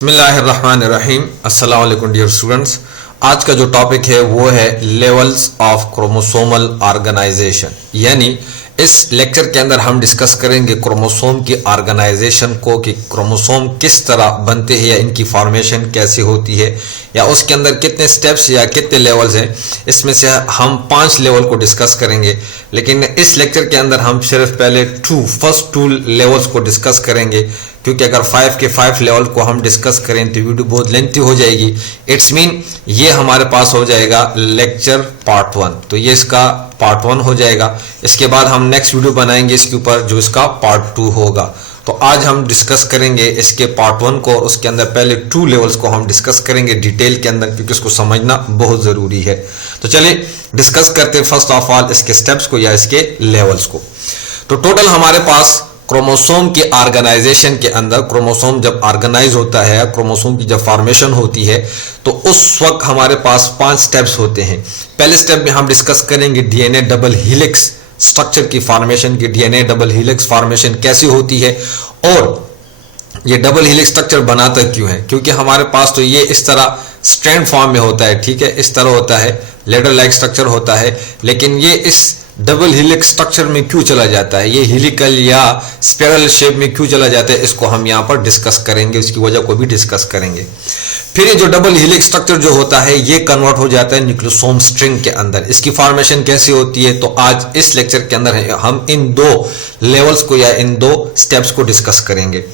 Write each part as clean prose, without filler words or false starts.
बिस्मिल्लाहिर्रहमानिर्रहीम। अस्सलाम वालेकुम डियर स्टूडेंट्स। आज का जो टॉपिक है वो है लेवल्स ऑफ क्रोमोसोमल ऑर्गेनाइजेशन। यानी इस लेक्चर के अंदर हम डिस्कस करेंगे क्रोमोसोम की ऑर्गेनाइजेशन को कि क्रोमोसोम किस तरह बनते हैं या इनकी फॉर्मेशन कैसे होती है या उसके अंदर कितने स्टेप्स या कितने लेवल्स हैं। इसमें से हम 5 लेवल को डिस्कस करेंगे, लेकिन इस लेक्चर के अंदर हम सिर्फ पहले फर्स्ट 2 लेवल्स को डिस्कस करेंगे, क्योंकि अगर 5 के 5 लेवल को हम डिस्कस करें तो वीडियो बहुत लेंथी हो जाएगी। इट्स मीन ये हमारे पास हो जाएगा लेक्चर पार्ट 1, तो ये इसका पार्ट 1 हो जाएगा। इसके बाद हम नेक्स्ट वीडियो बनाएंगे इसके ऊपर जो इसका पार्ट 2 होगा। तो आज हम डिस्कस करेंगे इसके पार्ट 1 को, और उसके अंदर पहले 2 लेवल्स को हम डिस्कस करेंगे डिटेल के अंदर, क्योंकि इसको समझना बहुत ज़रूरी है। तो चलिए डिस्कस करते हैं फर्स्ट ऑफ ऑल इसके स्टेप्स को या इसके लेवल्स को। तो टोटल हमारे पास क्रोमोसोम की ऑर्गेनाइजेशन के अंदर, क्रोमोसोम जब ऑर्गेनाइज होता है, क्रोमोसोम की जब फॉर्मेशन होती है, तो उस वक्त हमारे पास 5 स्टेप्स होते हैं। पहले स्टेप में हम डिस्कस करेंगे डीएनए डबल हेलिक्स स्ट्रक्चर की फॉर्मेशन की। डीएनए डबल हेलिक्स फॉर्मेशन कैसी होती है और ये डबल हेलिक्स स्ट्रक्चर बनाता क्यों है। क्योंकि हमारे पास तो ये इस तरह स्ट्रैंड फॉर्म में होता है, ठीक है, इस तरह होता है, लेडर लाइक स्ट्रक्चर होता है, लेकिन ये इस डबल हेलिक्स स्ट्रक्चर में क्यों चला जाता है, ये हेलिकल या स्पाइरल शेप में क्यों चला जाता है, इसको हम यहाँ पर डिस्कस करेंगे, उसकी वजह को भी डिस्कस करेंगे। फिर ये जो डबल हेलिक्स स्ट्रक्चर जो होता है ये कन्वर्ट हो जाता है न्यूक्लियोसोम स्ट्रिंग के अंदर। इसकी फॉर्मेशन कैसे होती है, तो आज इस लेक्चर के अंदर हम इन 2 लेवल्स को या इन 2 स्टेप्स को डिस्कस करेंगे।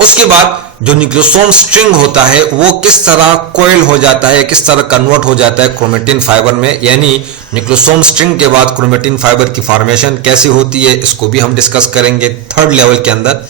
उसके बाद जो न्यूक्लियोसोम स्ट्रिंग होता है वो किस तरह कोयल हो जाता है, किस तरह कन्वर्ट हो जाता है क्रोमेटिन फाइबर में, यानी न्यूक्लियोसोम स्ट्रिंग के बाद क्रोमेटिन फाइबर की फॉर्मेशन कैसे होती है, इसको भी हम डिस्कस करेंगे 3rd लेवल के अंदर।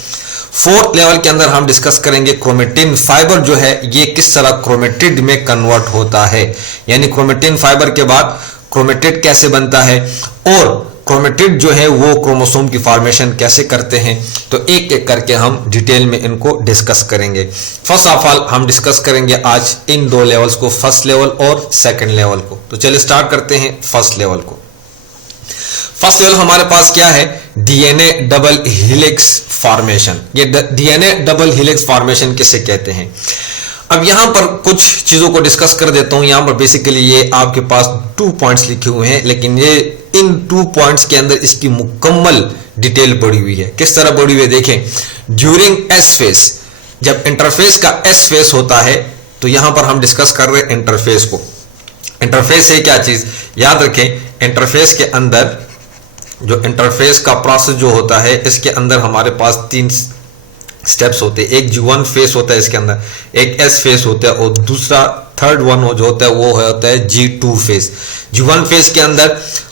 4th लेवल के अंदर हम डिस्कस करेंगे क्रोमेटिन फाइबर जो है ये किस तरह क्रोमेटिड में कन्वर्ट होता है, यानी क्रोमेटिन फाइबर के बाद क्रोमेटिड कैसे बनता है और क्रोमेटिड जो है वो क्रोमोसोम की फॉर्मेशन कैसे करते हैं। तो एक एक करके हम डिटेल में इनको डिस्कस करेंगे। फर्स्ट ऑफ ऑल हम डिस्कस करेंगे आज इन 2 लेवल्स को, फर्स्ट लेवल और सेकंड लेवल को। तो चलिए स्टार्ट करते हैं फर्स्ट लेवल को। फर्स्ट लेवल हमारे पास क्या है, डीएनए डबल हेलिक्स फॉर्मेशन। ये डीएनए डबल हेलिक्स फॉर्मेशन किसे कहते हैं। अब यहां पर कुछ चीजों को डिस्कस कर देता हूं। यहां पर बेसिकली ये आपके पास 2 पॉइंट्स लिखे हुए हैं, लेकिन ये इन 2 पॉइंट्स के अंदर इसकी मुकम्मल डिटेल पड़ी हुई है। किस तरह पड़ी हुई है देखें। ड्यूरिंग एस फेस, जब इंटरफेस का एस फेस होता है, तो यहां पर हम डिस्कस कर रहे हैं इंटरफेस को। इंटरफेस है क्या चीज, याद रखें इंटरफेस के अंदर जो इंटरफेस का प्रोसेस जो होता है इसके अंदर हमारे पास 3 स्टेप्स होते हैं। एक G1 फेस होता है इसके अंदर, एक S फेस होता है, और दूसरा 3rd वन जो होता है वो होता है G2 फेस। G1 फेस के अंदर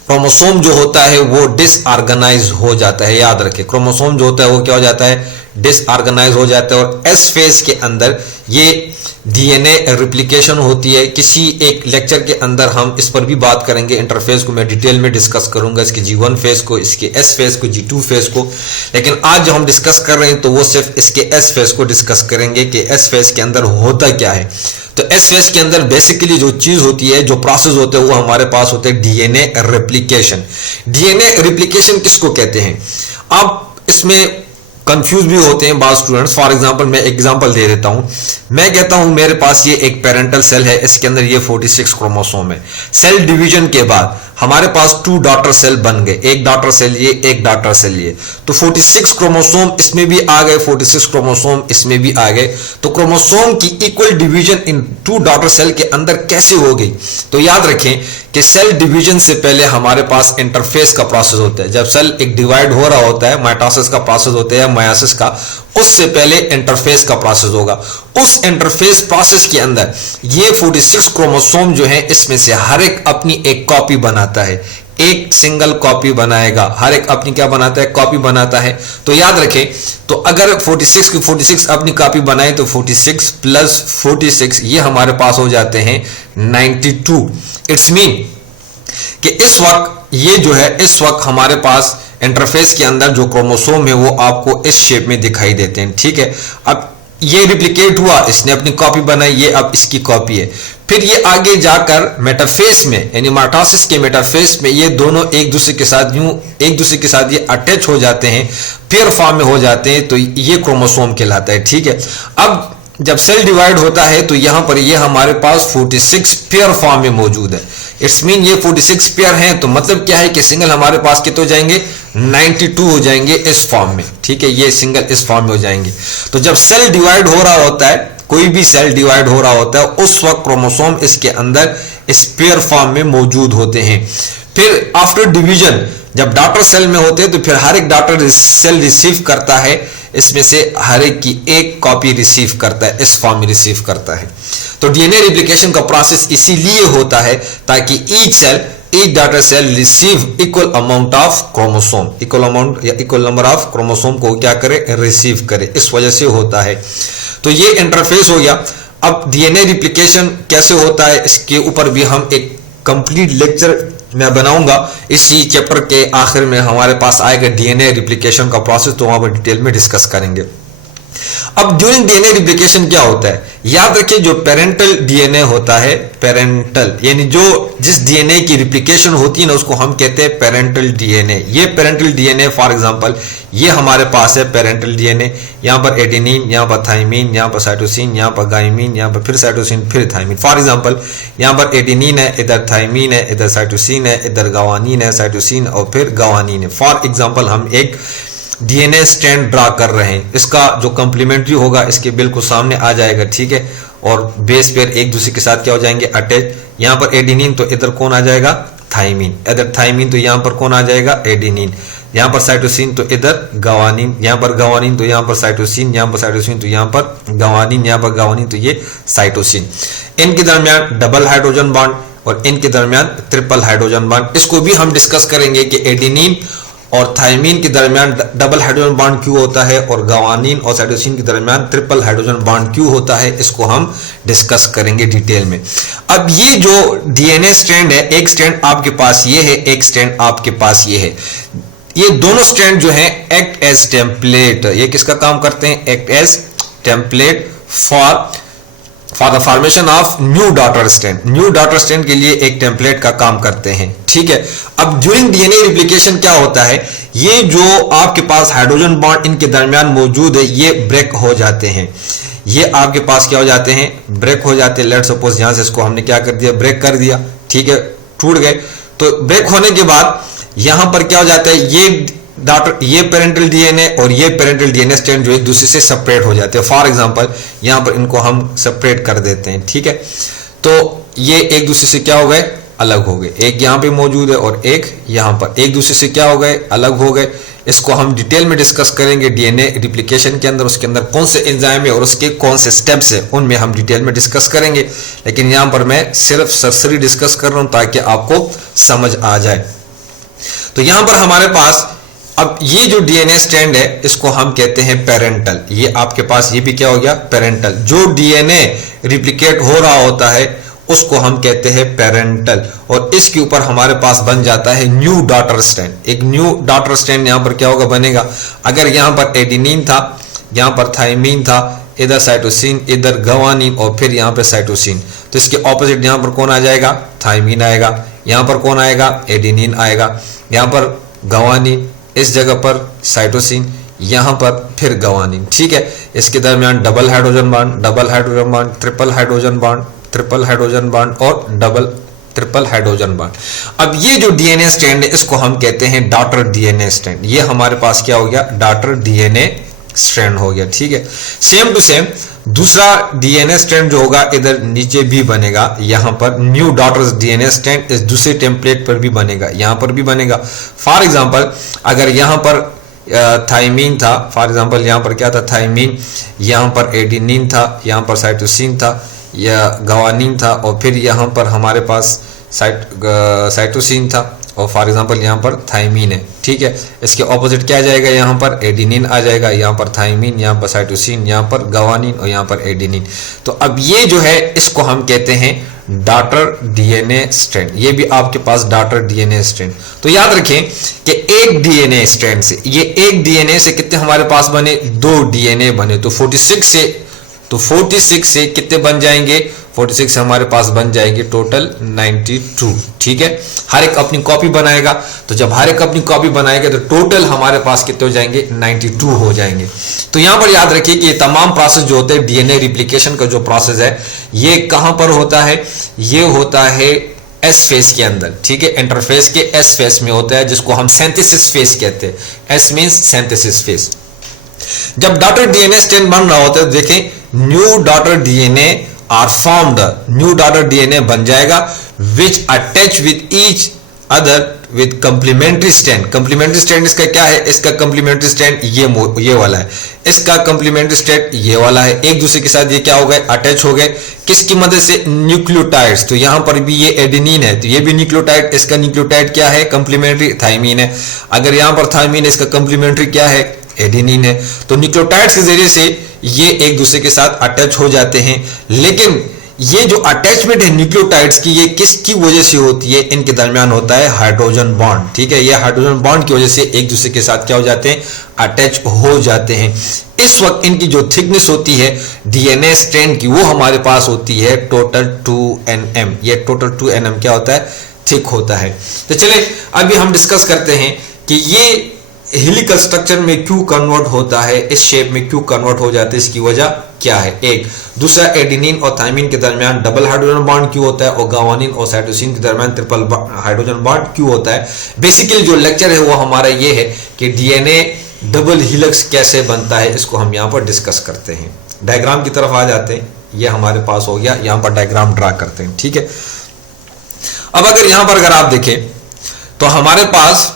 क्रोमोसोम जो होता है वो डिसऑर्गेनाइज हो जाता है। याद रखें क्रोमोसोम जो होता है वो क्या हो जाता है, डिसऑर्गेनाइज हो जाता है। और S फेस के अंदर ये डीएनए रिप्लिकेशन होती है। किसी एक लेक्चर के अंदर हम इस पर भी बात करेंगे, इंटरफेस को मैं डिटेल में डिस्कस करूंगा, इसके G1 फेस को, इसके S फेस को, G2 फेस को। लेकिन आज जो हम डिस्कस कर रहे हैं तो वो सिर्फ इसके S फेस को डिस्कस करेंगे कि S फेस के अंदर होता क्या है। तो S फेस के अंदर बेसिकली जो चीज होती है, जो प्रोसेस होते हैं वो हमारे पास होते हैं डीएनए रिप्लिकेशन। डीएनए रिप्लिकेशन किसको कहते हैं, आप इसमें कंफ्यूज भी होते हैं बहुत स्टूडेंट्स। फॉर एग्जांपल मैं एग्जांपल दे देता हूं। मैं कहता हूं मेरे पास ये एक पेरेंटल सेल है, इसके अंदर ये 46 क्रोमोसोम है। सेल डिवीजन के बाद हमारे पास 2 डॉटर सेल बन गए, एक डॉटर सेल ये, एक डॉटर सेल ये। तो 46 क्रोमोसोम इसमें भी आ गए, 46 क्रोमोसोम इसमें भी आ गए। तो क्रोमोसोम की equal division in 2 daughter cell के अंदर कैसे हो गई, तो याद रखें कि सेल डिवीजन से पहले हमारे पास इंटरफेस का प्रोसेस होता है। जब सेल एक डिवाइड हो रहा होता है, माइटोसिस का प्रोसेस होता है या मायोसिस का, उससे पहले इंटरफेस का प्रोसेस होगा। उस इंटरफेस प्रोसेस के अंदर ये 46 क्रोमोसोम जो है इसमें से हर एक अपनी एक कॉपी बनाता है, एक सिंगल कॉपी बनाएगा, हर एक अपनी क्या बनाता है, कॉपी बनाता है। तो याद रखें, तो अगर 46 की 46 अपनी कॉपी बनाए तो 46 प्लस 46 ये हमारे पास हो जाते हैं 92। इट्स मीन कि इस वक्त ये जो है, इस वक्त हमारे पास इंटरफेस के अंदर जो क्रोमोसोम है वो आपको इस शेप में दिखाई देते हैं, ठीक है। अब ये रिप्लिकेट हुआ, इसने अपनी कॉपी बनाई, ये अब इसकी कॉपी है। फिर ये आगे जाकर मेटाफेस में, यानी माइटोसिस के मेटाफेस में ये दोनों एक दूसरे के साथ यूं एक दूसरे के साथ ये अटैच हो जाते हैं, पेयर फॉर्म में हो जाते हैं, तो ये क्रोमोसोम कहलाता है, ठीक है। अब जब सेल डिवाइड होता है तो यहां पर ये हमारे पास 46 पेयर फॉर्म में मौजूद है। इट्स मीन ये 46 पेयर हैं, तो मतलब क्या है कि सिंगल हमारे पास कितने हो जाएंगे, 92 हो जाएंगे इस फॉर्म में। ठीक है, ये सिंगल इस फॉर्म में हो जाएंगे। तो जब सेल डिवाइड हो रहा होता है, कोई भी सेल डिवाइड हो रहा होता है, उस वक्त क्रोमोसोम इसके अंदर इस पेयर फॉर्म में मौजूद होते हैं। फिर आफ्टर डिवीजन जब डॉटर सेल में होते हैं तो फिर हर एक डॉटर सेल रिसीव करता है, इसमें से हर एक की एक कॉपी रिसीव करता है, इस फॉर्म में रिसीव करता है। तो डीएनए रिप्लिकेशन का प्रोसेस इसीलिए होता है ताकि each cell, each daughter cell receive equal amount of chromosome, equal amount या इक्वल नंबर ऑफ क्रोमोसोम को क्या करे, रिसीव करे। इस वजह से होता है। तो ये इंटरफेस हो गया। अब डीएनए रिप्लिकेशन कैसे होता है इसके ऊपर भी हम एक कंप्लीट लेक्चर मैं बनाऊंगा। इसी चैप्टर के आखिर में हमारे पास आएगा डीएनए रिप्लिकेशन का प्रोसेस, तो वहां पर डिटेल में डिस्कस करेंगे। अब ड्यूरिंग डीएनए रिप्लिकेशन क्या होता है, याद रखिए जो पेरेंटल डीएनए होता है, पेरेंटल यानी जो जिस डीएनए की रिप्लिकेशन होती है ना उसको हम कहते हैं पेरेंटल डीएनए। ये पेरेंटल डीएनए फॉर एग्जांपल ये हमारे पास है पेरेंटल डीएनए। यहाँ पर एडेनिन, यहाँ पर थाइमिन, यहाँ पर साइटोसिन, यहाँ पर गाइमिन, यहाँ पर फिर साइटोसिन, फिर थाइमिन। फॉर एग्जांपल यहाँ पर एडेनिन है, इधर थाइमिन है, इधर साइटोसिन है, इधर गावानिन है, साइटोसिन और फिर गावानिन है। फॉर एग्जाम्पल हम एक डीएनए स्ट्रैंड ड्रा कर रहे हैं, इसका जो कंप्लीमेंट्री होगा इसके बिल्कुल सामने आ जाएगा। ठीक है, और बेस पेयर एक दूसरे के साथ क्या हो जाएंगे, अटैच। यहाँ पर एडेनिन तो इधर कौन आ जाएगा, थाइमिन, इधर थाइमिन तो यहाँ पर कौन आ जाएगा, एडेनिन। यहाँ पर साइटोसिन तो इधर गावानिन, यहाँ पर गावानिन तो यहाँ पर साइटोसिन, यहाँ पर साइटोसिन तो यहाँ पर गावानिन, यहाँ पर गावानिन तो ये साइटोसिन। इनके दरमियान डबल हाइड्रोजन बॉन्ड और इनके दरमियान ट्रिपल हाइड्रोजन बॉन्ड। इसको भी हम डिस्कस करेंगे कि एडेनिन और थाइमिन के दरमियान डबल हाइड्रोजन बॉन्ड क्यों होता है और गावानिन और साइटोसिन के दरमियान ट्रिपल हाइड्रोजन बॉन्ड क्यों होता है, इसको हम डिस्कस करेंगे डिटेल में। अब ये जो डीएनए स्ट्रैंड है, एक स्ट्रैंड आपके पास ये है, एक स्ट्रैंड आपके पास ये है। ये दोनों स्ट्रैंड जो है एक्ट एज टेम्पलेट। ये किसका काम करते हैं, act as template for the formation of new daughter strand. New daughter strand के लिए एक टेम्पलेट का काम करते हैं। ठीक है, अब ड्यूरिंग डीएनए रिप्लिकेशन क्या होता है, ये जो आपके पास हाइड्रोजन बॉन्ड इनके दरमियान मौजूद है ये ब्रेक हो जाते हैं। ये आपके पास क्या हो जाते हैं, ब्रेक हो जाते हैं। लेट्स सपोज यहां से इसको हमने क्या कर दिया, ब्रेक कर दिया। ठीक है, टूट गए। तो ब्रेक होने के बाद यहां पर क्या हो जाता है, ये पेरेंटल डीएनए और ये पेरेंटल डीएनए स्ट्रैंड जो एक दूसरे से सेपरेट हो जाते हैं। फॉर एग्जांपल यहां पर इनको हम सेपरेट कर देते हैं। ठीक है, तो ये एक दूसरे से क्या हो गए, अलग हो गए। एक यहां पे मौजूद है और एक यहां पर, एक दूसरे से क्या हो गए, अलग हो गए। इसको हम डिटेल में डिस्कस करेंगे डीएनए रिप्लिकेशन के अंदर। उसके अंदर कौन से एंजाइम है और उसके कौन से स्टेप्स है उनमें हम डिटेल में डिस्कस करेंगे। लेकिन यहां पर मैं सिर्फ सरसरी डिस्कस कर रहा हूं ताकि आपको समझ आ जाए। तो यहां पर हमारे पास अब ये जो डीएनए स्ट्रैंड है इसको हम कहते हैं पेरेंटल। ये आपके पास ये भी क्या हो गया, पेरेंटल। जो डीएनए रिप्लिकेट हो रहा होता है उसको हम कहते हैं पेरेंटल, और इसके ऊपर हमारे पास बन जाता है न्यू डॉटर स्ट्रैंड। एक न्यू डॉटर स्ट्रैंड यहां पर क्या होगा, बनेगा। अगर यहां पर एडेनिन था, यहां पर थाइमिन था, इधर साइटोसिन, इधर गावानिन और फिर यहां पर साइटोसिन, तो इसके ऑपोजिट यहां पर कौन आ जाएगा, थाइमिन आएगा। यहां पर कौन आएगा, एडेनिन आएगा। यहां पर गावानिन, इस जगह पर साइटोसिन, यहां पर फिर गावानिन। ठीक है, इसके दरमियान double hydrogen bond, double hydrogen bond, triple hydrogen bond, triple hydrogen bond और डबल ट्रिपल हाइड्रोजन बॉन्ड। अब ये जो डीएनए स्ट्रैंड है इसको हम कहते हैं डॉटर डीएनए स्ट्रैंड। ये हमारे पास क्या हो गया, डॉटर डीएनए स्ट्रैंड हो गया। ठीक है, सेम टू सेम दूसरा डीएनए स्ट्रैंड जो होगा इधर नीचे भी बनेगा। यहां पर न्यू डॉटर्स डीएनए स्ट्रैंड इस दूसरे टेम्पलेट पर भी बनेगा, यहां पर भी बनेगा। फॉर एग्जांपल अगर यहां पर थाइमिन था, फॉर एग्जांपल यहां पर क्या था, थाइमिन, यहां पर एडेनिन था, यहां पर साइटोसिन था या गावानिन था और फिर यहां पर हमारे पास साइटोसिन था और फॉर एग्जांपल यहाँ पर थाइमिन है। ठीक है, इसके ऑपोजिट क्या आ जाएगा, यहाँ पर एडेनिन आ जाएगा, यहाँ पर थाइमिन, यहाँ पर साइटोसिन, यहाँ पर गावानिन और यहाँ पर एडेनिन। तो अब ये जो है इसको हम कहते हैं डॉटर डीएनए स्ट्रैंड। ये भी आपके पास डॉटर डीएनए स्ट्रैंड। तो याद रखें कि एक डीएनए स्ट्रैंड से, ये एक डीएनए से कितने हमारे पास बने, 2 डीएनए बने। तो 46 से तो 46 से कितने बन जाएंगे, 46 से हमारे पास बन जाएंगे टोटल 92। ठीक है, हर एक अपनी कॉपी बनाएगा, तो जब हर एक अपनी कॉपी बनाएगा तो टोटल हमारे पास कितने हो जाएंगे, 92 हो जाएंगे। तो यहां पर याद रखिए कि ये तमाम प्रोसेस जो होते हैं डीएनए रिप्लिकेशन का जो प्रोसेस है ये कहां पर होता है, ये होता है एस फेस के अंदर। ठीक है, इंटरफेस के एस फेस में होता है, जिसको हम सिंथेसिस फेस कहते हैं। S means synthesis phase. जब डॉटर डीएनए स्ट्रैंड बन रहा होता है, देखें new daughter DNA are formed, new daughter DNA बन जाएगा which attach with each other with complementary strand. Complementary strand इसका क्या है, इसका कंप्लीमेंट्री स्ट्रैंड ये वाला है, इसका कंप्लीमेंट्री स्ट्रैंड ये वाला है, एक दूसरे के साथ ये क्या हो गए, अटैच हो गए। किसकी मदद से, न्यूक्लियोटाइड्स। तो यहां पर भी ये एडेनिन है, तो ये भी न्यूक्लियोटाइड, इसका न्यूक्लियोटाइड क्या है, कंप्लीमेंट्री थायमीन है। अगर यहां पर थायमीन है, इसका कंप्लीमेंट्री क्या है, एडेनिन है। तो न्यूक्लियोटाइड्स के जरिए से ये एक दूसरे के साथ अटैच हो जाते हैं। लेकिन ये जो अटैचमेंट है न्यूक्लियोटाइड्स की, ये किसकी वजह से होती है, इनके दरमियान होता है हाइड्रोजन बॉन्ड। ठीक है, ये हाइड्रोजन बॉन्ड की वजह से एक दूसरे के साथ क्या हो जाते हैं, अटैच हो जाते हैं। इस वक्त इनकी जो थिकनेस होती है डीएनए स्ट्रैंड की, वो हमारे पास होती है टोटल 2 nm। ये टोटल 2 nm क्या होता है, थिक होता है। तो चले अभी हम डिस्कस करते हैं कि ये हेलिकल स्ट्रक्चर में क्यों कन्वर्ट होता है, इस शेप में क्यों कन्वर्ट हो जाता है, इसकी वजह क्या है। एक दूसरा, एडेनिन और थायमीन के दरमियान डबल हाइड्रोजन बॉन्ड क्यों होता है, और गावानिन और साइटोसिन के दरमियान ट्रिपल हाइड्रोजन बॉन्ड क्यों होता है। बेसिकली जो लेक्चर है वो हमारा ये है कि डीएनए डबल हेलिक्स कैसे बनता है, इसको हम यहाँ पर डिस्कस करते हैं। डायग्राम की तरफ आ जाते हैं, ये हमारे पास हो गया, यहाँ पर डायग्राम ड्रा करते हैं। ठीक है, अब अगर यहाँ पर अगर आप देखें तो हमारे पास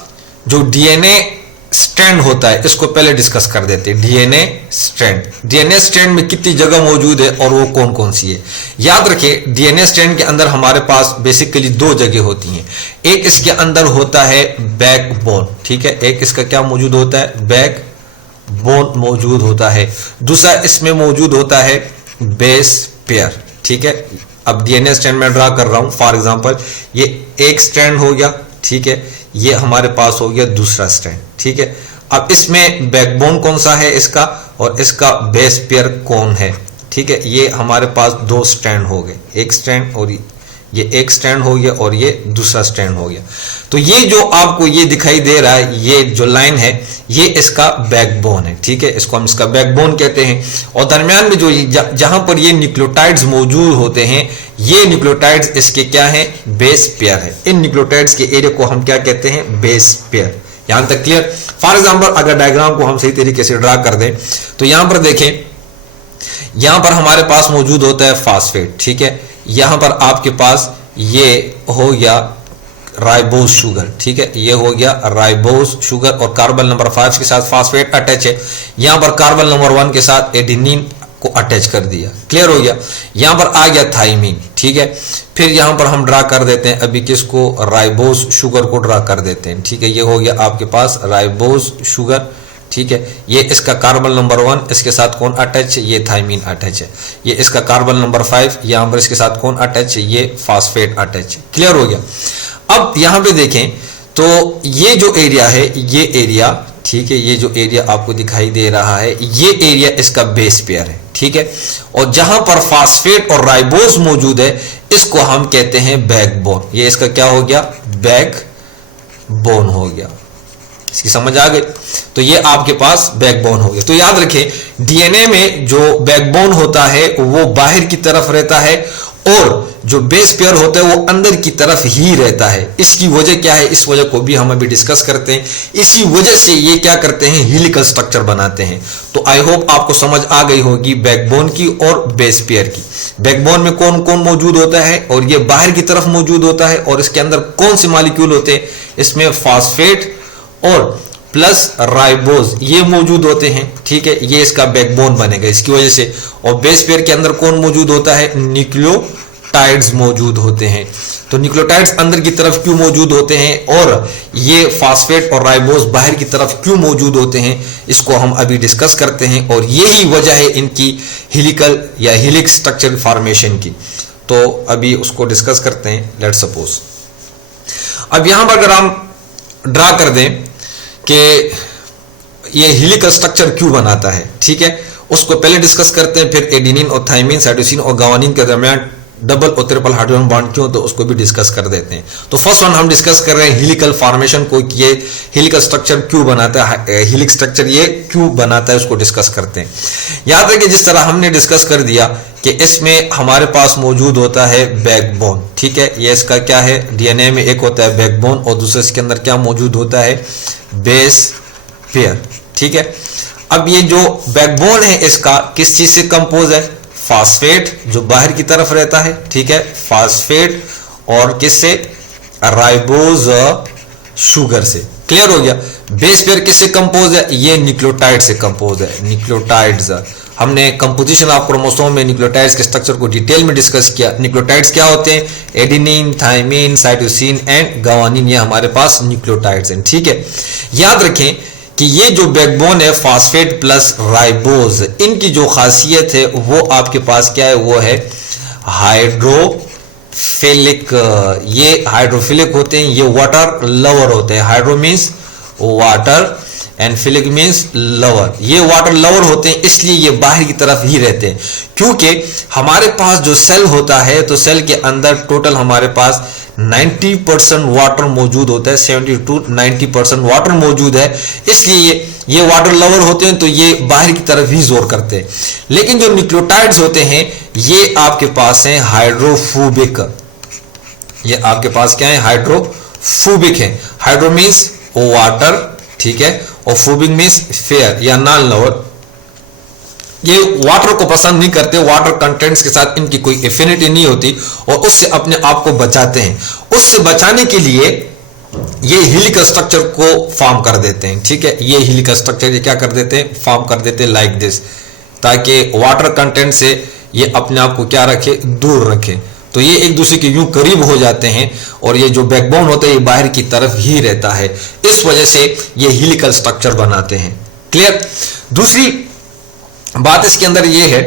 जो डीएनए स्ट्रैंड होता है, इसको पहले डिस्कस कर देते हैं। डीएनए स्ट्रैंड, डीएनए स्ट्रैंड में कितनी जगह मौजूद है और वो कौन कौन सी है। याद रखिए डीएनए स्ट्रैंड के अंदर हमारे पास बेसिकली 2 जगह होती हैं। एक इसके अंदर होता है बैकबोन। ठीक है, एक इसका क्या मौजूद होता है, बैकबोन मौजूद होता है। दूसरा इसमें मौजूद होता है बेस पेयर। ठीक है, अब डीएनए स्ट्रैंड में ड्रा कर रहा हूं, फॉर एग्जांपल ये एक स्ट्रैंड हो गया। ठीक है, ये हमारे पास हो गया दूसरा स्ट्रैंड। ठीक है, अब इसमें बैकबोन कौन सा है इसका, और इसका बेस पेयर कौन है। ठीक है, ये हमारे पास 2 स्ट्रैंड हो गए, एक स्ट्रैंड और ये एक स्ट्रैंड हो गया और ये दूसरा स्ट्रैंड हो गया। तो ये जो आपको ये दिखाई दे रहा है, ये जो लाइन है, ये इसका बैकबोन है। ठीक है, इसको हम इसका बैकबोन कहते हैं। और दरमियान में जो जहां पर ये न्यूक्लियोटाइड्स मौजूद होते हैं, ये न्यूक्लियोटाइड्स इसके क्या है, बेस पेयर है। इन न्यूक्लियोटाइड्स के एरिया को हम क्या कहते हैं, बेस पेयर। यहां तक क्लियर। फॉर एग्जांपल अगर डायग्राम को हम सही तरीके से ड्रा कर दें तो यहां पर देखें, यहां पर हमारे पास मौजूद होता है फास्फेट। ठीक है, यहां पर आपके पास ये हो गया राइबोज शुगर। ठीक है, ये हो गया राइबोज शुगर और कार्बन नंबर 5 के साथ फास्फेट अटैच है। यहां पर कार्बन नंबर 1 के साथ एडेनिन को अटैच कर दिया। क्लियर हो गया। यहां पर आ गया थाइमीन। ठीक है, फिर यहां पर हम ड्रा कर देते हैं अभी किसको, राइबोज शुगर को ड्रा कर देते हैं। ठीक है, ये हो गया आपके पास राइबोज शुगर। ठीक है, ये इसका कार्बन नंबर 1, इसके साथ कौन अटैच है, ये थाइमीन अटैच है। ये इसका कार्बन नंबर 5, यहां पर इसके साथ कौन अटैच है, ये फास्फेट अटैच है। क्लियर हो गया। अब यहां पे देखें तो ये जो एरिया है, ये एरिया, ठीक है, ये जो एरिया आपको दिखाई दे रहा है, ये एरिया इसका बेस पेयर है। ठीक है, और जहां पर फास्फेट और राइबोज मौजूद है, इसको हम कहते हैं बैकबोन। ये इसका क्या हो गया, बैकबोन हो गया। इसकी समझ आ गई। तो ये आपके पास बैकबोन हो गया। तो याद रखें डीएनए में जो बैकबोन होता है वो बाहर की तरफ रहता है और जो बेस पेयर होता है वो अंदर की तरफ ही रहता है। इसकी वजह क्या है, इस वजह को भी हम अभी डिस्कस करते हैं। इसी वजह से ये क्या करते हैं, हेलिकल स्ट्रक्चर बनाते हैं। तो आई होप आपको समझ आ गई होगी बैकबोन की और बेस पेयर की। बैकबोन में कौन कौन मौजूद होता है और ये बाहर की तरफ मौजूद होता है, और इसके अंदर कौन से मॉलिक्यूल होते हैं, इसमें फास्फेट और प्लस राइबोज ये मौजूद होते हैं। ठीक है, ये इसका बैकबोन बनेगा इसकी वजह से। और बेस पेयर के अंदर कौन मौजूद होता है, न्यूक्लियोटाइड्स मौजूद होते हैं। तो न्यूक्लियोटाइड्स अंदर की तरफ क्यों मौजूद होते हैं और ये फास्फेट और राइबोज बाहर की तरफ क्यों मौजूद होते हैं, इसको हम अभी डिस्कस करते हैं। और यही वजह है इनकी हेलिकल या हेलिक्स स्ट्रक्चर फॉर्मेशन की। तो अभी उसको डिस्कस करते हैं। लेट्स सपोज अब यहां पर अगर हम ड्रा कर दें कि ये हेलिकल स्ट्रक्चर क्यों बनाता है, ठीक है, उसको पहले डिस्कस करते हैं, फिर एडेनिन और थाइमिन, साइटोसिन और ग्वानिन के दरमियान डबल और ट्रिपल हाइड्रोजन बॉन्ड क्यों, तो उसको भी डिस्कस कर देते हैं। तो फर्स्ट वन हम डिस्कस कर रहे हैं हेलिकल फॉर्मेशन को, ये हेलिकल स्ट्रक्चर क्यों बनाता है, हेलिक स्ट्रक्चर ये क्यों बनाता है, उसको डिस्कस करते हैं। याद रखिए जिस तरह हमने डिस्कस कर दिया कि इसमें हमारे पास मौजूद होता है बैकबोन, ठीक है, ये इसका क्या है, डीएनए में एक होता है बैकबोन और दूसरे इसके अंदर क्या मौजूद होता है, बेस पेयर, ठीक है। अब ये जो बैकबोन है इसका किस चीज से कंपोज है, फास्फेट जो बाहर की तरफ रहता है, ठीक है, फास्फेट और किससे, राइबोज शुगर से। क्लियर हो गया। बेस पेयर किससे कंपोज है, ये न्यूक्लियोटाइड से कंपोज है, न्यूक्लियोटाइड्स। हमने कंपोजिशन ऑफ क्रोमोसोम में न्यूक्लियोटाइड्स के स्ट्रक्चर को डिटेल में डिस्कस किया। न्यूक्लियोटाइड्स क्या होते हैं, adenine, thymine, cytosine and guanine, ये हमारे पास न्यूक्लियोटाइड्स हैं, ठीक है। याद रखें कि ये जो बैकबोन है फास्फेट प्लस राइबोज, इनकी जो खासियत है वो आपके पास क्या है, वो है हाइड्रोफिलिक। ये हाइड्रोफिलिक होते हैं, ये वाटर लवर होते हैं। Hydro means water and philic means lover, ये वाटर लवर होते हैं, इसलिए ये बाहर की तरफ ही रहते हैं। क्योंकि हमारे पास जो सेल होता है तो सेल के अंदर टोटल हमारे पास 90% वाटर मौजूद होता है, 70 to 90% वाटर मौजूद है, इसलिए ये वाटर लवर होते हैं तो ये बाहर की तरफ ही जोर करते हैं। लेकिन जो न्यूक्लियोटाइड्स होते हैं ये आपके पास हैं हाइड्रोफोबिक, ये आपके पास क्या है, हाइड्रोफोबिक है। हाइड्रो मीन्स वाटर, ठीक है, और फोबिक मीन्स फेयर या नॉन लवर। ये वाटर को पसंद नहीं करते, वाटर कंटेंट्स के साथ इनकी कोई एफिनिटी नहीं होती और उससे अपने आप को बचाते हैं। उससे बचाने के लिए ये हेलिकल स्ट्रक्चर को फॉर्म कर देते हैं, ठीक है। ये हेलिकल स्ट्रक्चर ये क्या कर देते हैं, फॉर्म कर देते हैं लाइक दिस, ताकि वाटर कंटेंट से ये अपने आप को क्या रखे, दूर रखे। तो ये एक दूसरे के यूं करीब हो जाते हैं और ये जो बैकबोन होता है ये बाहर की तरफ ही रहता है, इस वजह से ये हेलिकल स्ट्रक्चर बनाते हैं। क्लियर। दूसरी बात इसके अंदर ये है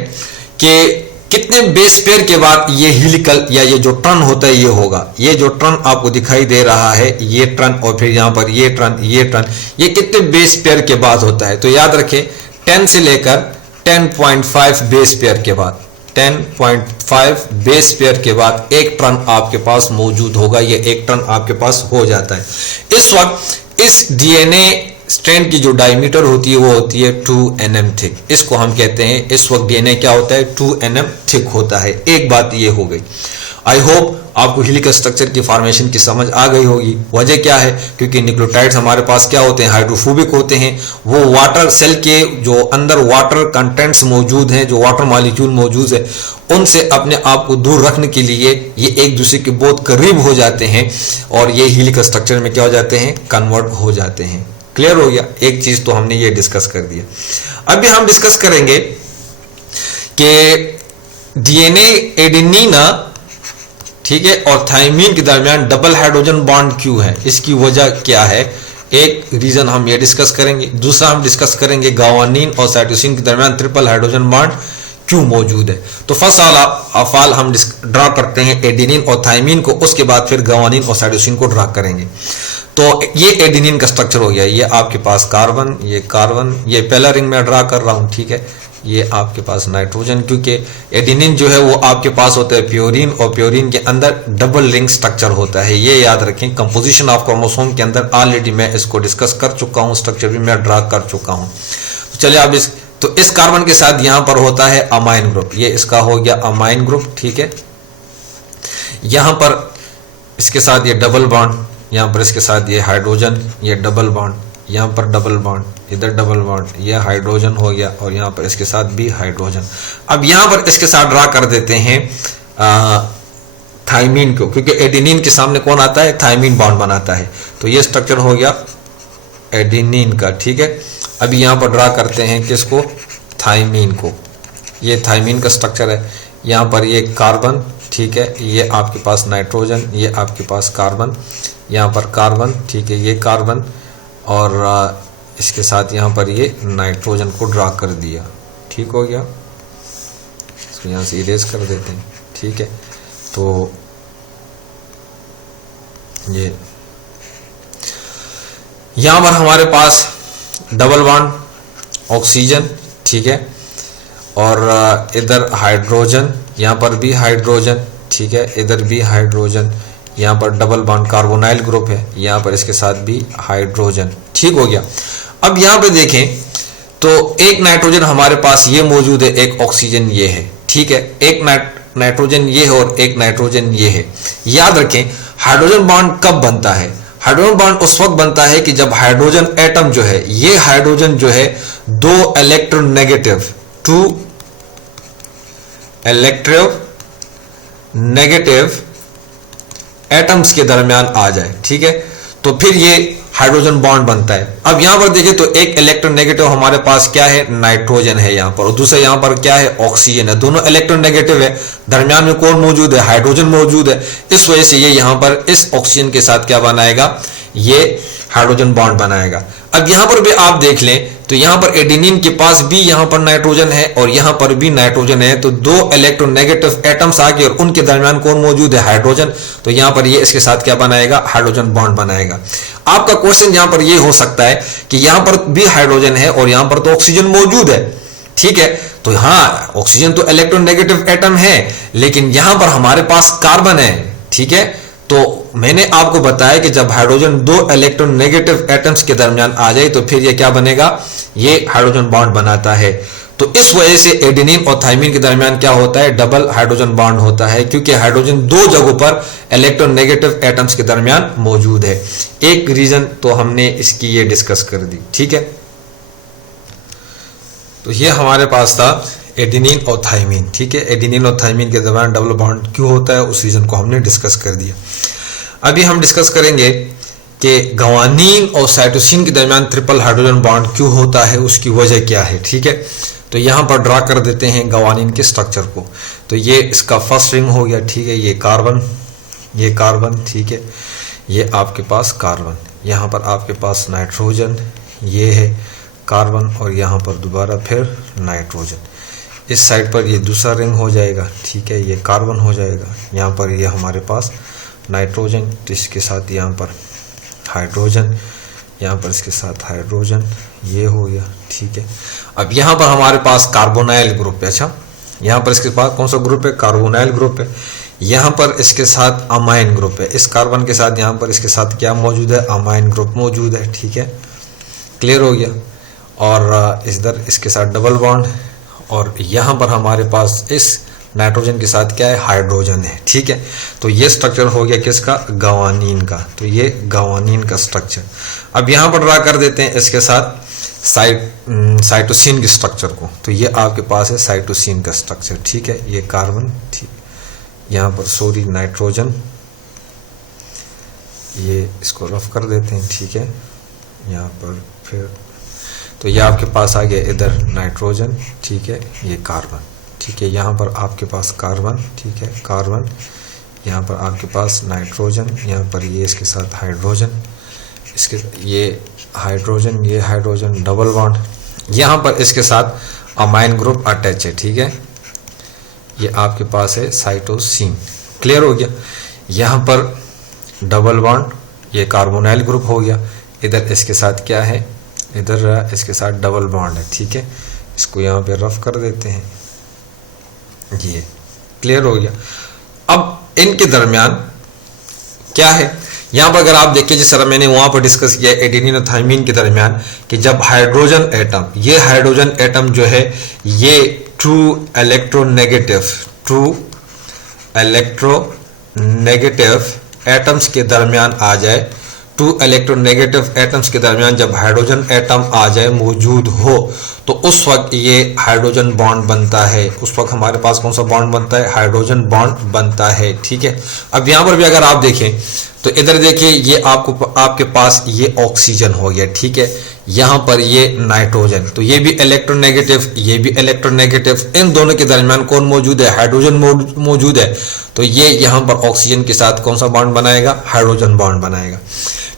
कि कितने बेस पेयर के बाद ये हेलिकल या ये जो टर्न होता है ये होगा। ये जो टर्न आपको दिखाई दे रहा है, ये टर्न और फिर यहां पर ये टर्न, ये टर्न, ये कितने बेस पेयर के बाद होता है, तो याद रखें 10 से लेकर 10.5 बेस पेयर के बाद, 10.5 बेस पेयर के बाद एक टर्न आपके पास मौजूद होगा, ये एक टर्न आपके पास हो जाता है। इस वक्त इस डीएनए स्ट्रैंड की जो डायमीटर होती है वो होती है 2 nm थिक, इसको हम कहते हैं, इस वक्त डीएनए क्या होता है, 2 nm थिक होता है। एक बात ये हो गई। आई होप आपको हेलिकल स्ट्रक्चर की फॉर्मेशन की समझ आ गई होगी। वजह क्या है, क्योंकि न्यूक्लियोटाइड्स हमारे पास क्या होते हैं, हाइड्रोफोबिक होते हैं। वो वाटर सेल के जो अंदर वाटर कंटेंट्स मौजूद हैं, जो वाटर मॉलिक्यूल मौजूद है, उनसे अपने आप को दूर रखने के लिए ये एक दूसरे के बहुत करीब हो जाते हैं और ये हेलिकल स्ट्रक्चर में क्या हो जाते हैं, कन्वर्ट हो जाते हैं। क्लियर हो गया। एक चीज तो हमने ये डिस्कस कर दिया। अभी हम डिस्कस करेंगे कि डीएनए एडेनिन, ठीक है, और थाइमिन के दरमियान डबल हाइड्रोजन बॉन्ड क्यों है, इसकी वजह क्या है। एक रीजन हम ये डिस्कस करेंगे। दूसरा हम डिस्कस करेंगे ग्वानिन और साइटोसिन के दरमियान ट्रिपल हाइड्रोजन बॉन्ड क्यों मौजूद है। तो फर्स्ट अफाल हम ड्रा करते हैं एडेनिन और थाइमिन को, उसके बाद फिर ग्वानिन और साइटोसिन को ड्रा करेंगे। तो ये एडेनिन का स्ट्रक्चर हो गया, ये आपके पास कार्बन, ये कार्बन, ये पहला रिंग में ड्रा कर रहा हूं, ठीक है। ये आपके पास नाइट्रोजन, क्योंकि एडेनिन जो है वो आपके पास होता है प्योरीन और प्योरीन के अंदर डबल रिंग स्ट्रक्चर होता है। ये याद रखें, कंपोजिशन ऑफ क्रोमोसोम के अंदर ऑलरेडी मैं इसको डिस्कस कर चुका हूं, स्ट्रक्चर भी मैं ड्रा कर चुका हूं। तो चलिए अब इस कार्बन के साथ यहां पर होता है अमाइन ग्रुप, ये इसका हो गया अमाइन ग्रुप, ठीक है। यहां पर इसके साथ ये डबल बॉन्ड, यहां पर इसके साथ ये हाइड्रोजन, ये डबल बॉन्ड, यहां पर डबल बॉन्ड, इधर डबल बॉन्ड, ये हाइड्रोजन हो गया और यहां पर इसके साथ भी हाइड्रोजन। अब यहां पर इसके साथ ड्रा कर देते हैं थाइमिन को, क्योंकि एडेनिन के सामने कौन आता है, थाइमिन बॉन्ड बनाता है। तो ये स्ट्रक्चर हो गया एडेनिन का, ठीक है। अभी यहां पर ड्रा करते हैं किसको, थाइमिन को। ये थाइमिन का स्ट्रक्चर है। यहां पर ये कार्बन, ठीक है, ये आपके पास नाइट्रोजन, ये आपके पास कार्बन, यहाँ पर कार्बन, ठीक है, ये कार्बन और इसके साथ यहाँ पर ये नाइट्रोजन को ड्रा कर दिया, ठीक हो गया। इसको यहाँ से इरेज कर देते हैं, ठीक है। तो ये यहाँ पर हमारे पास डबल बॉन्ड ऑक्सीजन, ठीक है, और इधर हाइड्रोजन, यहाँ पर भी हाइड्रोजन, ठीक है, इधर भी हाइड्रोजन, यहाँ पर डबल बॉन्ड कार्बोनाइल ग्रुप है, यहाँ पर इसके साथ भी हाइड्रोजन, ठीक हो गया। अब यहाँ पे देखें तो एक नाइट्रोजन हमारे पास ये मौजूद है, एक ऑक्सीजन ये है, ठीक है, एक नाइट्रोजन ये है और एक नाइट्रोजन ये है। याद रखें हाइड्रोजन बॉन्ड कब बनता है? हाइड्रोजन बॉन्ड उस वक्त बनता है कि जब हाइड्रोजन एटम जो है, ये हाइड्रोजन जो है दो इलेक्ट्रोनेगेटिव, टू इलेक्ट्रोनेगेटिव एटम्स के दरमियान आ जाए, ठीक है, तो फिर ये हाइड्रोजन बॉन्ड बनता है। अब यहां पर देखिए तो एक इलेक्ट्रोनेगेटिव हमारे पास क्या है, नाइट्रोजन है यहां पर, और दूसरा यहां पर क्या है, ऑक्सीजन है। दोनों इलेक्ट्रोनेगेटिव है, दरमियान में कौन मौजूद है, हाइड्रोजन मौजूद है। इस वजह से ये यहां पर इस ऑक्सीजन के साथ क्या बनाएगा, ये हाइड्रोजन बॉन्ड बनाएगा। अब यहां पर भी आप देख लें तो यहां पर एडेनिन के पास भी यहां पर नाइट्रोजन है और यहां पर भी नाइट्रोजन है, तो दो इलेक्ट्रोनेगेटिव एटम्स आके और उनके दरमियान कौन मौजूद है, हाइड्रोजन। तो यहां पर ये इसके साथ क्या बनाएगा, हाइड्रोजन बॉन्ड बनाएगा। आपका क्वेश्चन यहां पर ये हो सकता है कि यहां पर भी हाइड्रोजन है और यहां पर तो ऑक्सीजन मौजूद है, ठीक है, तो हाँ ऑक्सीजन तो इलेक्ट्रोनेगेटिव एटम है, लेकिन यहां पर हमारे पास कार्बन है, ठीक है। तो मैंने आपको बताया कि जब हाइड्रोजन दो इलेक्ट्रोनेगेटिव एटम्स के दरमियान आ जाए तो फिर ये क्या बनेगा, ये हाइड्रोजन बॉन्ड बनाता है। तो इस वजह से एडेनिन और थाइमिन के दरमियान क्या होता है, डबल हाइड्रोजन बॉन्ड होता है, क्योंकि हाइड्रोजन दो जगहों पर इलेक्ट्रोनेगेटिव एटम्स के दरमियान मौजूद है। एक रीजन तो हमने इसकी ये डिस्कस कर दी, ठीक है। तो ये हमारे पास था एडेनिन और थाइमिन, ठीक है, एडेनिन और थाइमिन के दरमियान डबल बॉन्ड क्यों होता है, उस रीजन को हमने डिस्कस कर दिया। अभी हम डिस्कस करेंगे कि ग्वानिन और साइटोसिन के दरमियान ट्रिपल हाइड्रोजन बॉन्ड क्यों होता है, उसकी वजह क्या है, ठीक है। तो यहां पर ड्रा कर देते हैं ग्वानिन के स्ट्रक्चर को। तो ये इसका फर्स्ट रिंग हो गया, ठीक है, ये कार्बन, ठीक है, ये आपके पास कार्बन, यहां पर आपके पास नाइट्रोजन, ये है कार्बन, और यहां पर दोबारा फिर नाइट्रोजन। इस साइड पर ये दूसरा रिंग हो जाएगा, ठीक है, ये कार्बन हो जाएगा, यहाँ पर ये हमारे पास नाइट्रोजन, इसके साथ यहाँ पर हाइड्रोजन, यहाँ पर इसके साथ हाइड्रोजन, ये हो गया, ठीक है। अब यहाँ पर हमारे पास कार्बोनाइल ग्रुप है, अच्छा यहाँ पर इसके पास कौन सा ग्रुप है, कार्बोनाइल ग्रुप है। यहाँ पर इसके साथ अमाइन ग्रुप है, इस कार्बन के साथ यहाँ पर इसके साथ क्या मौजूद है, अमाइन ग्रुप मौजूद है, ठीक है, क्लियर हो गया। और इधर इसके साथ डबल बॉन्ड, और यहाँ पर हमारे पास इस नाइट्रोजन के साथ क्या है, हाइड्रोजन है, ठीक है। तो ये स्ट्रक्चर हो गया किसका, ग्वानिन का। तो ये ग्वानिन का स्ट्रक्चर। अब यहाँ पर ड्रा कर देते हैं इसके साथ साइटोसिन के स्ट्रक्चर को। तो ये आपके पास है साइटोसिन का स्ट्रक्चर, ठीक है, ये कार्बन, ठीक, यहाँ पर सॉरी नाइट्रोजन, ये इसको रफ कर देते हैं, ठीक है, यहाँ पर फिर तो ये आपके पास आ गया इधर नाइट्रोजन, ठीक है, ये कार्बन, ठीक है, यहाँ पर आपके पास कार्बन, ठीक है, कार्बन, यहाँ पर आपके पास नाइट्रोजन, यहाँ पर ये इसके साथ हाइड्रोजन, इसके ये हाइड्रोजन डबल बॉन्ड, यहाँ पर इसके साथ अमाइन ग्रुप अटैच है, ठीक है, ये आपके पास है साइटोसिन, क्लियर हो गया। यहाँ पर डबल बॉन्ड, ये कार्बोनाइल ग्रुप हो गया, इधर इसके साथ क्या है, इधर इसके साथ डबल बॉन्ड है, ठीक है, इसको यहाँ पे रफ कर देते हैं, ये क्लियर हो गया। अब इनके दरमियान क्या है, यहाँ पर अगर आप देखिए जिस तरह मैंने वहां पर डिस्कस किया एडेनिन और थाइमिन के दरमियान कि जब हाइड्रोजन एटम, ये हाइड्रोजन एटम जो है ये टू इलेक्ट्रोनेगेटिव एटम्स के दरमियान आ जाए, टू इलेक्ट्रोनेगेटिव एटम्स के दरमियान जब हाइड्रोजन एटम आ जाए, मौजूद हो, तो उस वक्त ये हाइड्रोजन बॉन्ड बनता है। उस वक्त हमारे पास कौन सा बॉन्ड बनता है, हाइड्रोजन बॉन्ड बनता है, ठीक है। अब यहाँ पर भी अगर आप देखें तो इधर देखिए ये आपके पास ये ऑक्सीजन हो गया, ठीक है, यहाँ पर ये नाइट्रोजन, तो ये भी इलेक्ट्रोनेगेटिव, ये भी इलेक्ट्रोनेगेटिव, इन दोनों के दरमियान कौन मौजूद है, हाइड्रोजन मौजूद है, तो ये यहाँ पर ऑक्सीजन के साथ कौन सा बॉन्ड बनाएगा, हाइड्रोजन बॉन्ड बनाएगा।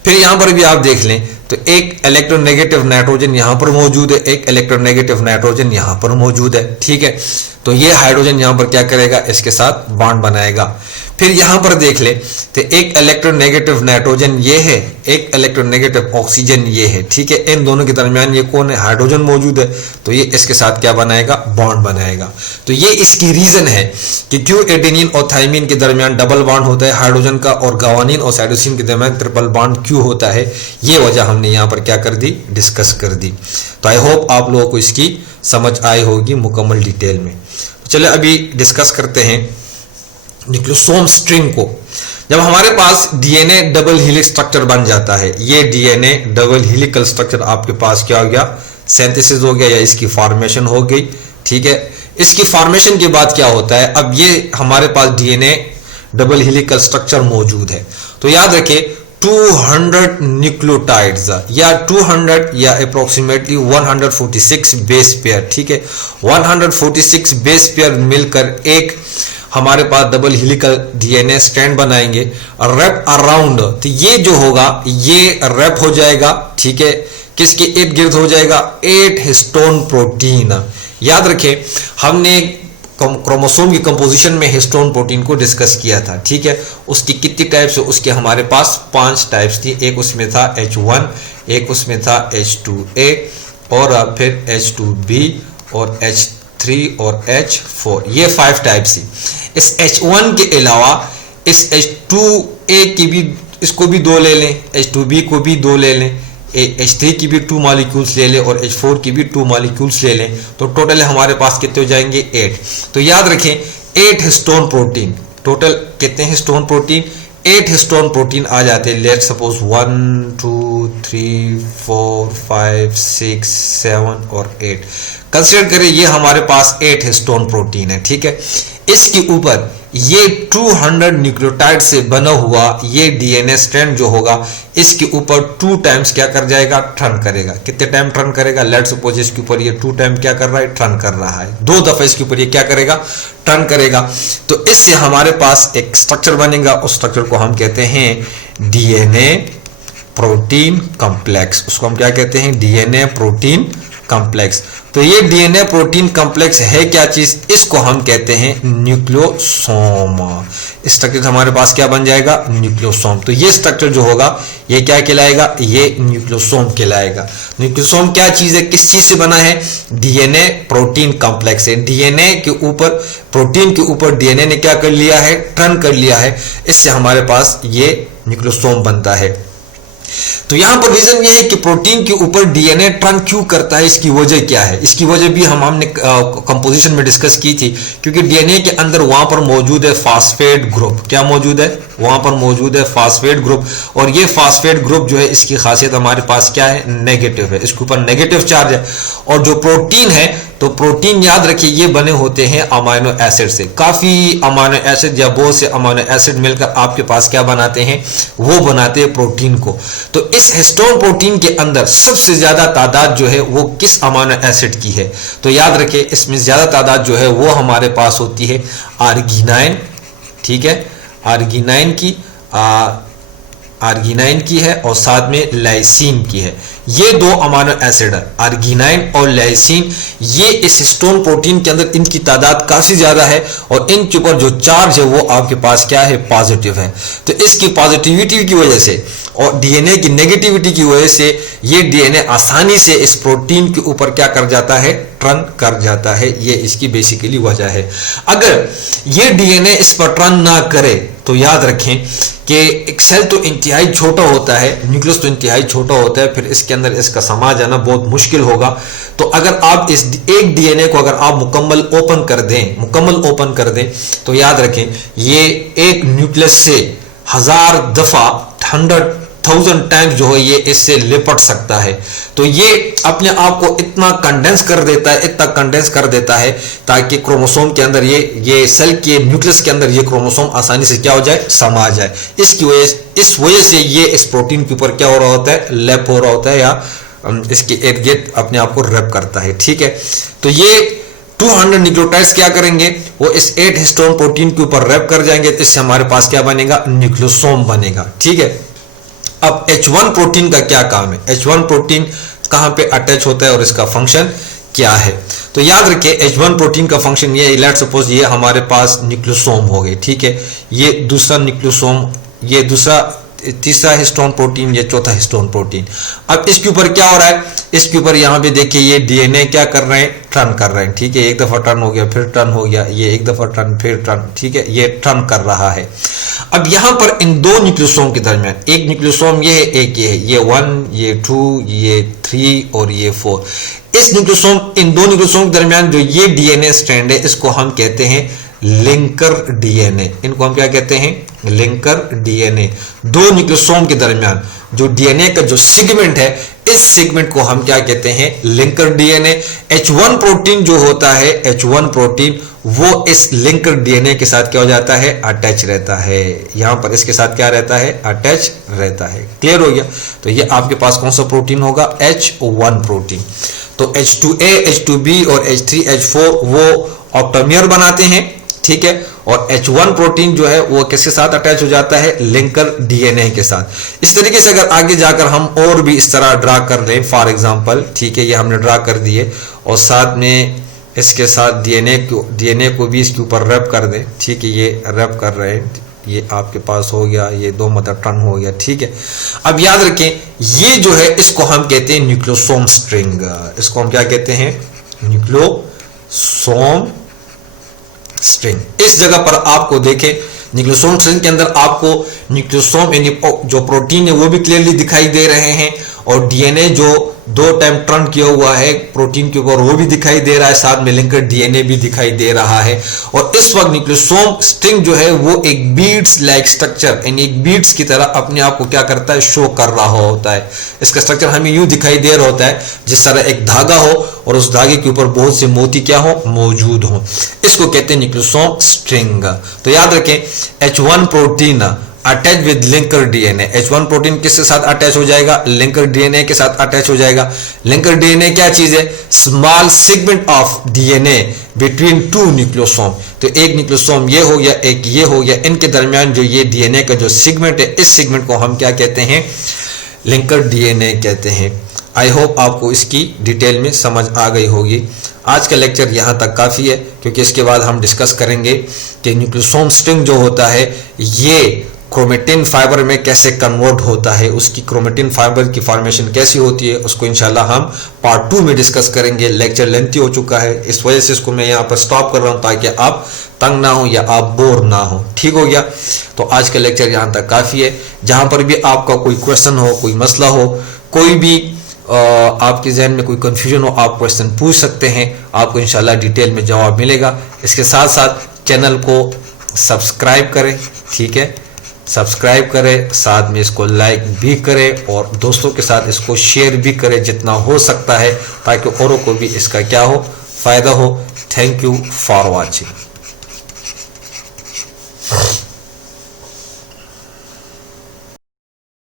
फिर यहाँ पर भी आप देख लें तो एक इलेक्ट्रोनेगेटिव नाइट्रोजन यहाँ पर मौजूद है, एक इलेक्ट्रोनेगेटिव नाइट्रोजन यहाँ पर मौजूद है, ठीक है, तो ये हाइड्रोजन यहाँ पर क्या करेगा, इसके साथ बॉन्ड बनाएगा। फिर यहां पर देख ले तो एक इलेक्ट्रोनेगेटिव नाइट्रोजन ये है, एक इलेक्ट्रोनेगेटिव ऑक्सीजन ये है, ठीक है। इन दोनों के दरमियान ये कौन है, हाइड्रोजन मौजूद है, तो ये इसके साथ क्या बनाएगा, बॉन्ड बनाएगा। तो ये इसकी रीजन है कि क्यों एडेनिन और थाइमिन के दरमियान डबल बॉन्ड होता है हाइड्रोजन का, और गावानिन और साइटोसिन के दरमियान ट्रिपल बॉन्ड क्यों होता है, ये वजह हमने यहाँ पर क्या कर दी, डिस्कस कर दी। तो आई होप आप लोगों को इसकी समझ आई होगी मुकम्मल डिटेल में। चलिए अभी डिस्कस करते हैं न्यूक्लियोसोम स्ट्रिंग को। जब हमारे पास डीएनए डबल हेलिक्स स्ट्रक्चर बन जाता है, ये डीएनए डबल हेलिकल स्ट्रक्चर आपके पास क्या हो गया, सिंथेसिस हो गया या इसकी फॉर्मेशन हो गई, ठीक है। इसकी फॉर्मेशन के बाद क्या होता है, अब ये हमारे पास डीएनए डबल हेलिकल स्ट्रक्चर मौजूद है, तो याद रखिए 200 न्यूक्लियोटाइड्स या 200 या अप्रोक्सीमेटली 146 बेस पेयर, ठीक है। 146 बेस पेयर मिलकर एक हमारे पास डबल हेलिकल डीएनए स्ट्रैंड बनाएंगे और रैप अराउंड, तो ये जो होगा ये रैप हो जाएगा, ठीक है, किसके इर्द गिर्द हो जाएगा, 8 हिस्टोन प्रोटीन। याद रखें हमने क्रोमोसोम की कंपोजिशन में हिस्टोन प्रोटीन को डिस्कस किया था, ठीक है। उसकी कितनी टाइप्स है, उसके हमारे पास 5 टाइप्स थी। एक उसमें था H1, एक उसमें था H2A और फिर H2B और H3 और H4, ये 5 टाइप्स थी। इस H1 के अलावा इस H2A की भी, इसको भी 2 ले लें, H2B को भी 2 ले लें, H3 की भी 2 मॉलिक्यूल्स ले लें और H4 की भी 2 मॉलिक्यूल्स ले लें, तो टोटल हमारे पास कितने हो जाएंगे, 8। तो याद रखें 8 हिस्टोन प्रोटीन, टोटल कितने हिस्टोन प्रोटीन, 8 हिस्टोन प्रोटीन आ जाते हैं। लेट्स सपोज 1 2 3 4 5 6 7 और 8 कंसिडर करें, ये हमारे पास 8 हिस्टोन प्रोटीन है, ठीक है। इसके ऊपर ये 200 न्यूक्लियोटाइड से बना हुआ ये डीएनए स्ट्रैंड जो होगा, इसके ऊपर 2 टाइम्स क्या कर जाएगा, टर्न करेगा। कितने टाइम टर्न करेगा, लेट्स सपोज इसके ऊपर ये 2 टाइम क्या कर रहा है, टर्न कर रहा है, 2 दफे इसके ऊपर ये क्या करेगा, टर्न करेगा। तो इससे हमारे पास एक स्ट्रक्चर बनेगा, उस स्ट्रक्चर को हम कहते हैं डीएनए प्रोटीन कॉम्प्लेक्स। उसको हम क्या कहते हैं, डीएनए प्रोटीन कॉम्प्लेक्स। तो ये डीएनए प्रोटीन कॉम्प्लेक्स है क्या चीज, इसको हम कहते हैं न्यूक्लियोसोम। स्ट्रक्चर हमारे पास क्या बन जाएगा, न्यूक्लियोसोम। तो ये स्ट्रक्चर जो होगा ये क्या कहलाएगा, ये न्यूक्लियोसोम कहलाएगा। न्यूक्लियोसोम क्या चीज है, किस चीज से बना है, डीएनए प्रोटीन कॉम्प्लेक्स है। डीएनए के ऊपर, प्रोटीन के ऊपर डीएनए ने क्या कर लिया है, टर्न कर लिया है, इससे हमारे पास ये न्यूक्लियोसोम बनता है। तो यहां पर रीजन ये है कि प्रोटीन के ऊपर डीएनए टर्न क्यों करता है, इसकी वजह क्या है, इसकी वजह भी हमने कंपोजिशन में डिस्कस की थी। क्योंकि डीएनए के अंदर वहां पर मौजूद है फास्फेट ग्रुप, क्या मौजूद है, वहां पर मौजूद है फास्फेट ग्रुप, और ये फास्फेट ग्रुप जो है इसकी खासियत हमारे पास क्या है, नेगेटिव है, इसके ऊपर नेगेटिव चार्ज है। और जो प्रोटीन है, तो प्रोटीन याद रखिए ये बने होते हैं अमाइनो एसिड से, काफी अमाइनो एसिड या बहुत से अमाइनो एसिड मिलकर आपके पास क्या बनाते हैं, वो बनाते हैं प्रोटीन को। तो इस हिस्टोन प्रोटीन के अंदर सबसे ज्यादा तादाद जो है वो किस अमाइनो एसिड की है, तो याद रखिए इसमें ज्यादा तादाद जो है वो हमारे पास होती है आर्गिनाइन, ठीक है, आर्गिनाइन की है और साथ में लाइसिन की है। ये 2 अमाइनो एसिड है, आर्गिनाइन और लाइसिन, ये इस हिस्टोन प्रोटीन के अंदर इनकी तादाद काफी ज्यादा है और इनके ऊपर जो चार्ज है वो आपके पास क्या है, पॉजिटिव है। तो इसकी पॉजिटिविटी की वजह से और डीएनए की नेगेटिविटी की वजह से ये डीएनए आसानी से इस प्रोटीन के ऊपर क्या कर जाता है, टर्न कर जाता है। ये इसकी बेसिकली वजह है। अगर ये डीएनए इस पर टर्न ना करे तो याद रखें कि एक सेल तो इंतहाई छोटा होता है, न्यूक्लियस तो इंतहाई छोटा होता है, फिर इसके अंदर इसका समा जाना बहुत मुश्किल होगा। तो अगर आप इस एक डीएनए को अगर आप मुकम्मल ओपन कर दें तो याद रखें ये एक न्यूक्लियस से 1000 दफा 100,000 टाइम्स जो है ये इससे लिपट सकता है। तो ये अपने आप को इतना कंडेंस कर देता है ताकि क्रोमोसोम के अंदर ये सेल के न्यूक्लियस के अंदर ये क्रोमोसोम आसानी से क्या हो जाए, समा जाए। इस वजह से ये इस प्रोटीन के ऊपर क्या हो रहा होता है, लैप हो रहा होता है या इसके इर्द गिर्द अपने आप को रैप करता है, ठीक है। तो ये 200 न्यूक्लियोटाइड्स क्या करेंगे, वो इस 8 हिस्टोन प्रोटीन के ऊपर रैप कर जाएंगे, इससे हमारे पास क्या बनेगा, न्यूक्लियोसोम बनेगा, ठीक है। अब H1 प्रोटीन का क्या काम है, H1 प्रोटीन कहां पे अटैच होता है और इसका फंक्शन क्या है। तो याद रखिए H1 प्रोटीन का फंक्शन ये, लेट्स सपोज ये हमारे पास न्यूक्लियोसोम हो गए, ठीक है, ये दूसरा न्यूक्लियोसोम, ये दूसरा, तीसरा हिस्टोन प्रोटीन, ये चौथा हिस्टोन प्रोटीन। अब इसके ऊपर क्या हो रहा है, इसके ऊपर यहाँ पे देखिए ये डीएनए क्या कर रहे हैं, टर्न कर रहे हैं, ठीक है, एक दफा टर्न हो गया, फिर टर्न हो गया, ये एक दफा टर्न, फिर टर्न, ठीक है, ये टर्न कर रहा है। अब यहाँ पर इन दो न्यूक्लियोसोम के दरमियान, एक न्यूक्लियोसोम ये है, एक ये है, ये 1, ये 2, ये 3 और ये 4। इस न्यूक्लियोसोम, इन दो न्यूक्लियोसोम के दरमियान जो ये डीएनए स्ट्रैंड है, इसको हम कहते हैं लिंकर डीएनए। इनको हम क्या कहते हैं, लिंकर डीएनए। दो न्यूक्लियोसोम के दरमियान जो डीएनए का जो सेगमेंट है, इस सेगमेंट को हम क्या कहते हैं, लिंकर डीएनए। H1 प्रोटीन जो होता है, H1 प्रोटीन, वो इस लिंकर डीएनए के साथ क्या हो जाता है, अटैच रहता है। यहां पर इसके साथ क्या रहता है, अटैच रहता है। क्लियर हो गया। तो ये आपके पास कौन सा प्रोटीन होगा, H1 प्रोटीन। तो H2A, H2B और H3, H4 वो ऑक्टोमियर बनाते हैं, ठीक है, और H1 प्रोटीन जो है वो किसके साथ अटैच हो जाता है, लिंकर डीएनए के साथ। इस तरीके से अगर आगे जाकर हम और भी इस तरह ड्रा कर लें, फॉर एग्जांपल, ठीक है, ये हमने ड्रा कर दिए और साथ में इसके साथ डीएनए को भी इसके ऊपर रैप कर दें, ठीक है, ये रैप कर रहे हैं, ये आपके पास हो गया, ये दो मतलब टर्न हो गया, ठीक है। अब याद रखें ये जो है इसको हम कहते हैं न्यूक्लियोसोम स्ट्रिंग। इसको हम क्या कहते हैं, न्यूक्लियोसोम स्ट्रिंग। इस जगह पर आपको देखें न्यूक्लियोसोम स्ट्रिंग के अंदर आपको न्यूक्लियोसोम यानी जो प्रोटीन है वो भी क्लियरली दिखाई दे रहे हैं, और डीएनए जो 2 टाइम टर्न किया हुआ है प्रोटीन के ऊपर वो भी दिखाई दे रहा है, साथ में लिंकर डीएनए भी दिखाई दे रहा है। और इस वक्त न्यूक्लियोसोम स्ट्रिंग जो है वो एक बीड्स लाइक स्ट्रक्चर, यानी एक बीड्स की तरह अपने आप को क्या करता है, शो कर रहा होता है। इसका स्ट्रक्चर हमें यूं दिखाई दे रहा होता है जिस तरह एक धागा हो और उस धागे के ऊपर बहुत से मोती क्या हो, मौजूद हो। इसको कहते हैं न्यूक्लियोसोम स्ट्रिंग। तो याद रखें H1 protein attach with linker DNA. H1 protein किसके साथ अटैच हो जाएगा, लिंकर डीएनए के साथ अटैच हो जाएगा। लिंकर डीएनए क्या चीज है, small segment of DNA between 2 nucleosome. तो एक न्यूक्लियोसोम ये हो गया, एक ये हो गया, इनके दरमियान जो ये डीएनए का जो सेगमेंट है, इस सेगमेंट को हम क्या कहते हैं, लिंकर डीएनए कहते हैं। आई होप आपको इसकी डिटेल में समझ आ गई होगी। आज का लेक्चर यहाँ तक काफ़ी है, क्योंकि इसके बाद हम डिस्कस करेंगे कि न्यूक्लियोसोम स्ट्रिंग जो होता है ये क्रोमेटिन फाइबर में कैसे कन्वर्ट होता है, उसकी क्रोमेटिन फाइबर की फॉर्मेशन कैसी होती है, उसको इंशाल्लाह हम पार्ट 2 में डिस्कस करेंगे। लेक्चर लेंथी हो चुका है, इस वजह से इसको मैं यहाँ पर स्टॉप कर रहा हूँ ताकि आप तंग ना हो या आप बोर ना हो। ठीक हो गया। तो आज का लेक्चर यहाँ तक काफ़ी है। जहाँ पर भी आपका कोई क्वेश्चन हो, कोई मसला हो, कोई भी आपके जहन में कोई कंफ्यूजन हो, आप क्वेश्चन पूछ सकते हैं, आपको इंशाल्लाह डिटेल में जवाब मिलेगा। इसके साथ साथ चैनल को सब्सक्राइब करें, ठीक है, सब्सक्राइब करें, साथ में इसको लाइक भी करें और दोस्तों के साथ इसको शेयर भी करें जितना हो सकता है, ताकि औरों को भी इसका क्या हो, फायदा हो। Thank you for watching.